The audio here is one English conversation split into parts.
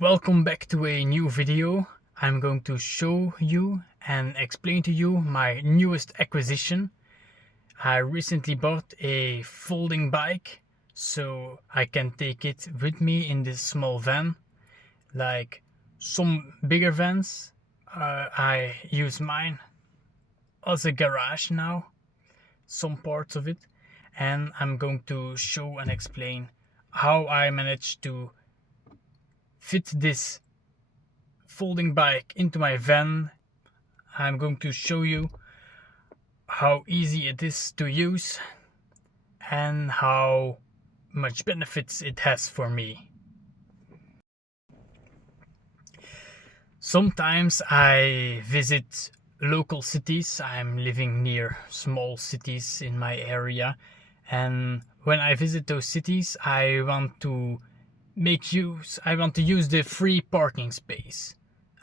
Welcome back to a new video. I'm going to show you and explain to you my newest acquisition. I recently bought a folding bike so I can take it with me in this small van. Like some bigger vans, I use mine as a garage now, some parts of it, and I'm going to show and explain how I managed to fit this folding bike into my van. I'm going to show you how easy it is to use and how much benefits it has for me. Sometimes I visit local cities. I'm living near small cities in my area, and when I visit those cities I want to use the free parking space.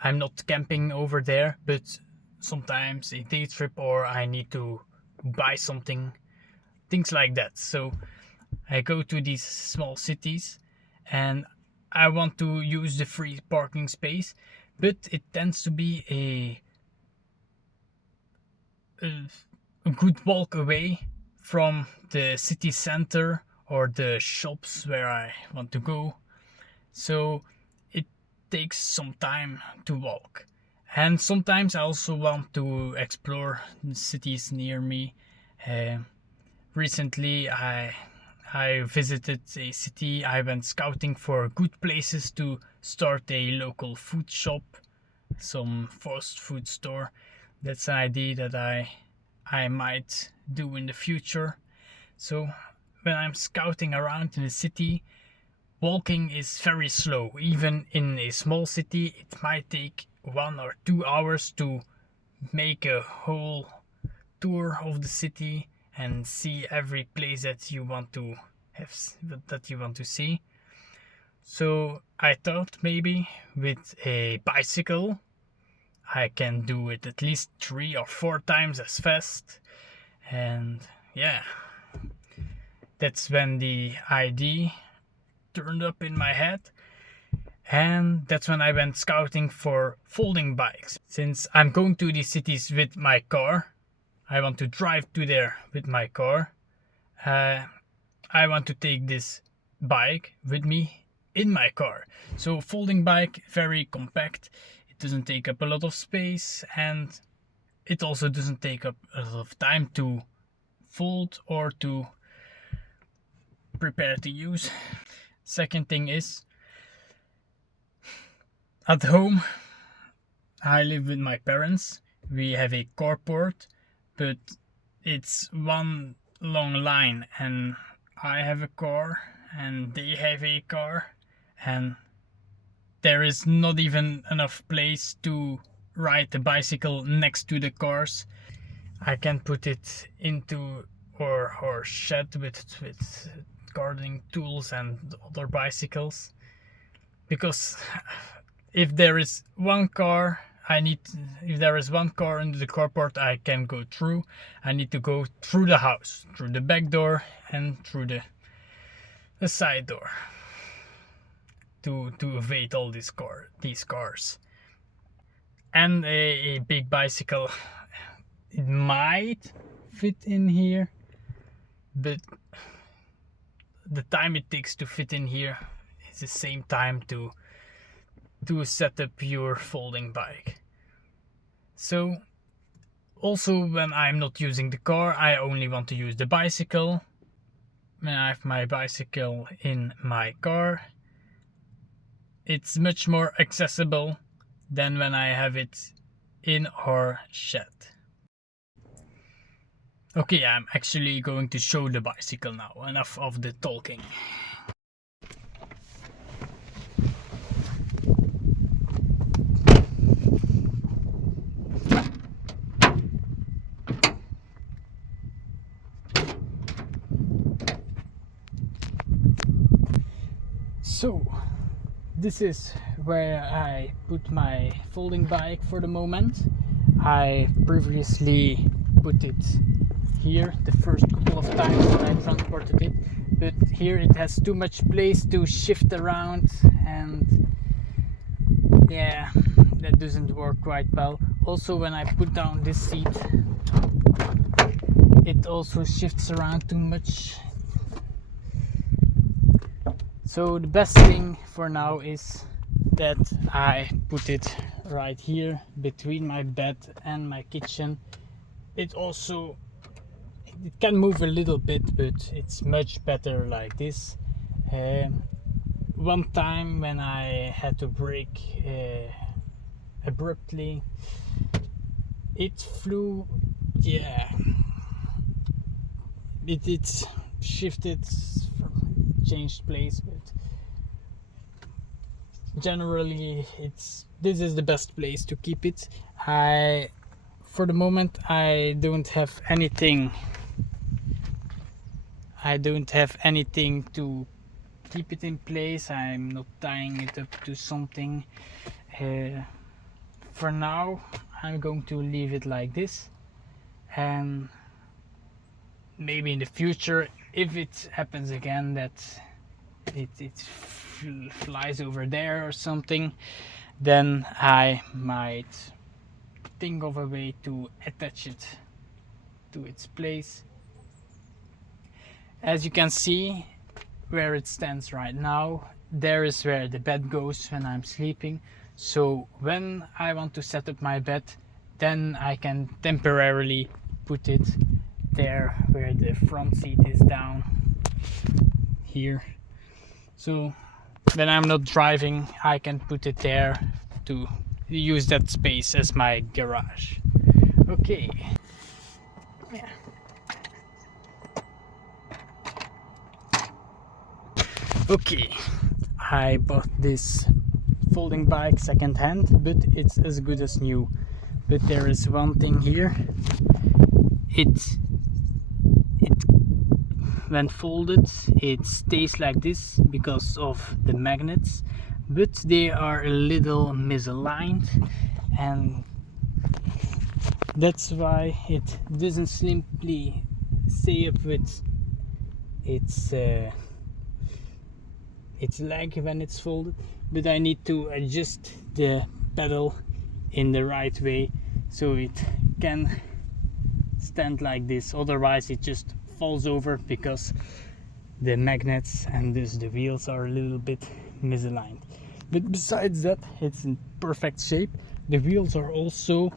I'm not camping over there, but sometimes a day trip or I need to buy something, things like that. So I go to these small cities and I want to use the free parking space, but it tends to be a good walk away from the city center or the shops where I want to go. So it takes some time to walk. And sometimes I also want to explore the cities near me. Recently I visited a city. I went scouting for good places to start a local food shop, some fast food store. That's an idea that I might do in the future. So when I'm scouting around in the city, walking is very slow. Even in a small city, it might take 1 or 2 hours to make a whole tour of the city and see every place that you want to see. So I thought maybe with a bicycle I can do it at least 3 or 4 times as fast. And yeah, that's when the idea turned up in my head, and that's when I went scouting for folding bikes. Since I'm going to these cities with my car, I want to drive to there with my car. I want to take this bike with me in my car. So folding bike, very compact. It doesn't take up a lot of space, and it also doesn't take up a lot of time to fold or to prepare to use. Second thing is, at home I live with my parents. We have a carport, but it's one long line, and I have a car and they have a car, and there is not even enough place to ride the bicycle next to the cars. I can put it into our shed with gardening tools and other bicycles, because if there is one car into the carport I can go through, I need to go through the house, through the back door and through the side door to evade all these cars. And a big bicycle, it might fit in here, but the time it takes to fit in here is the same time to set up your folding bike. So also when I'm not using the car, I only want to use the bicycle. When I have my bicycle in my car, it's much more accessible than when I have it in our shed. Okay, I'm actually going to show the bicycle now. Enough of the talking. So this is where I put my folding bike for the moment. I previously put it here the first couple of times that I transported it, but here it has too much place to shift around, and yeah, that doesn't work quite well. Also, when I put down this seat, it also shifts around too much. So the best thing for now is that I put it right here between my bed and my kitchen. It can move a little bit, but it's much better like this. One time when I had to brake abruptly, it flew, yeah, it shifted, changed place, but generally this is the best place to keep it. For the moment I don't have anything to keep it in place. I'm not tying it up to something. For now I'm going to leave it like this, and maybe in the future, if it happens again that it flies over there or something, then I might think of a way to attach it to its place. As you can see, where it stands right now, there is where the bed goes when I'm sleeping. So when I want to set up my bed, then I can temporarily put it there where the front seat is down here. So when I'm not driving, I can put it there to use that space as my garage. Okay. Yeah. Okay, I bought this folding bike second hand, but it's as good as new. But there is one thing here. It when folded, it stays like this because of the magnets, but they are a little misaligned, and that's why it doesn't simply stay up with its leg when it's folded, but I need to adjust the pedal in the right way so it can stand like this. Otherwise it just falls over because the magnets and thus the wheels are a little bit misaligned. But besides that, it's in perfect shape. The wheels are also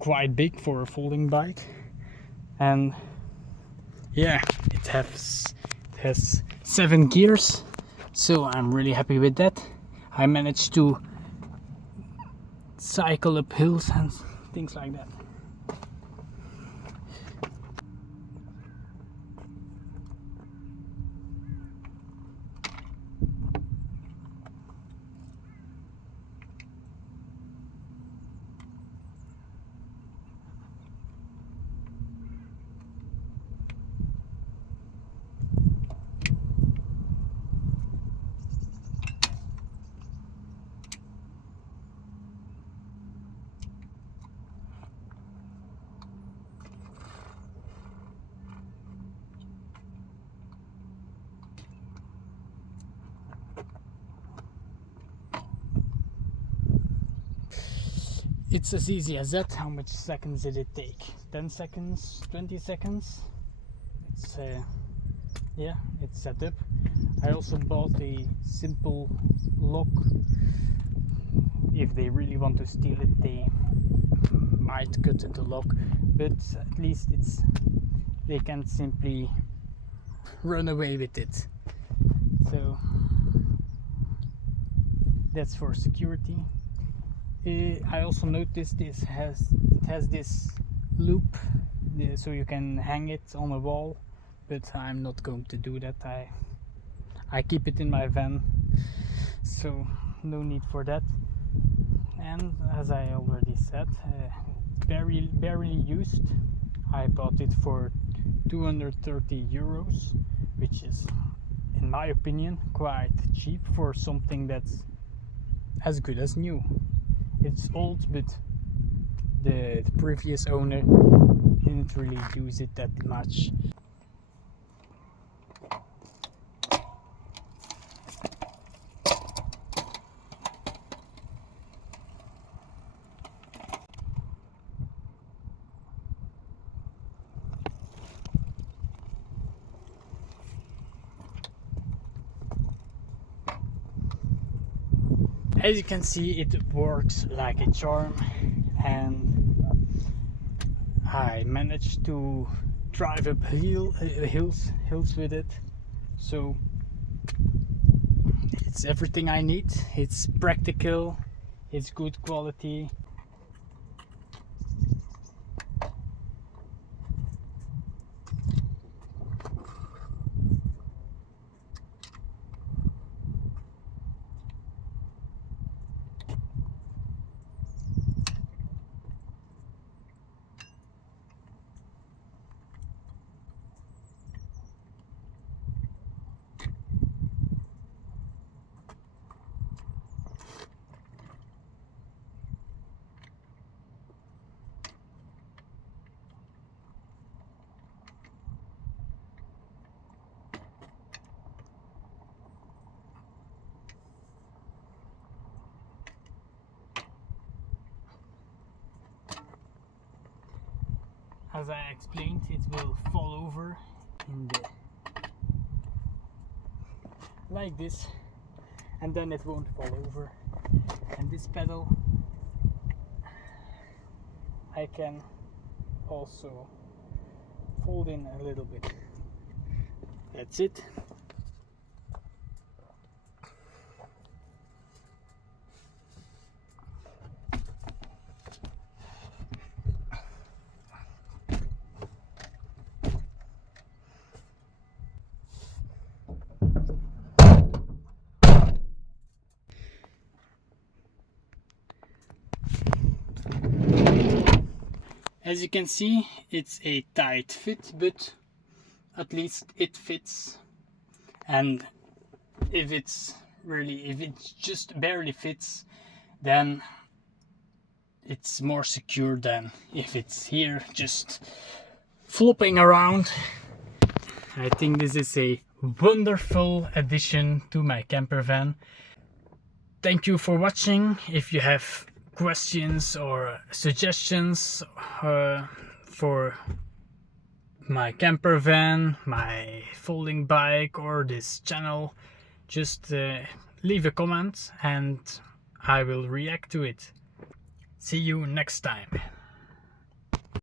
quite big for a folding bike, and yeah, it has 7 gears, so I'm really happy with that. I managed to cycle up hills and things like that. It's as easy as that. How much seconds did it take? 10 seconds, 20 seconds? It's yeah, it's set up. I also bought a simple lock. If they really want to steal it, they might cut the lock, but at least they can simply run away with it. So that's for security. I also noticed it has this loop, so you can hang it on a wall, but I'm not going to do that. I keep it in my van, so no need for that. And as I already said, barely used. I bought it for 230 euros, which is, in my opinion, quite cheap for something that's as good as new. It's old, but the previous owner didn't really use it that much. As you can see, it works like a charm, and I managed to drive up hills with it. So it's everything I need. It's practical, it's good quality. As I explained, it will fall over in the like this, and then it won't fall over. And this pedal I can also fold in a little bit. That's it. As you can see, it's a tight fit, but at least it fits. And if it just barely fits, then it's more secure than if it's here just flopping around. I think this is a wonderful addition to my camper van. Thank you for watching. If you have questions or suggestions for my camper van, my folding bike, or this channel, just leave a comment and I will react to it. See you next time.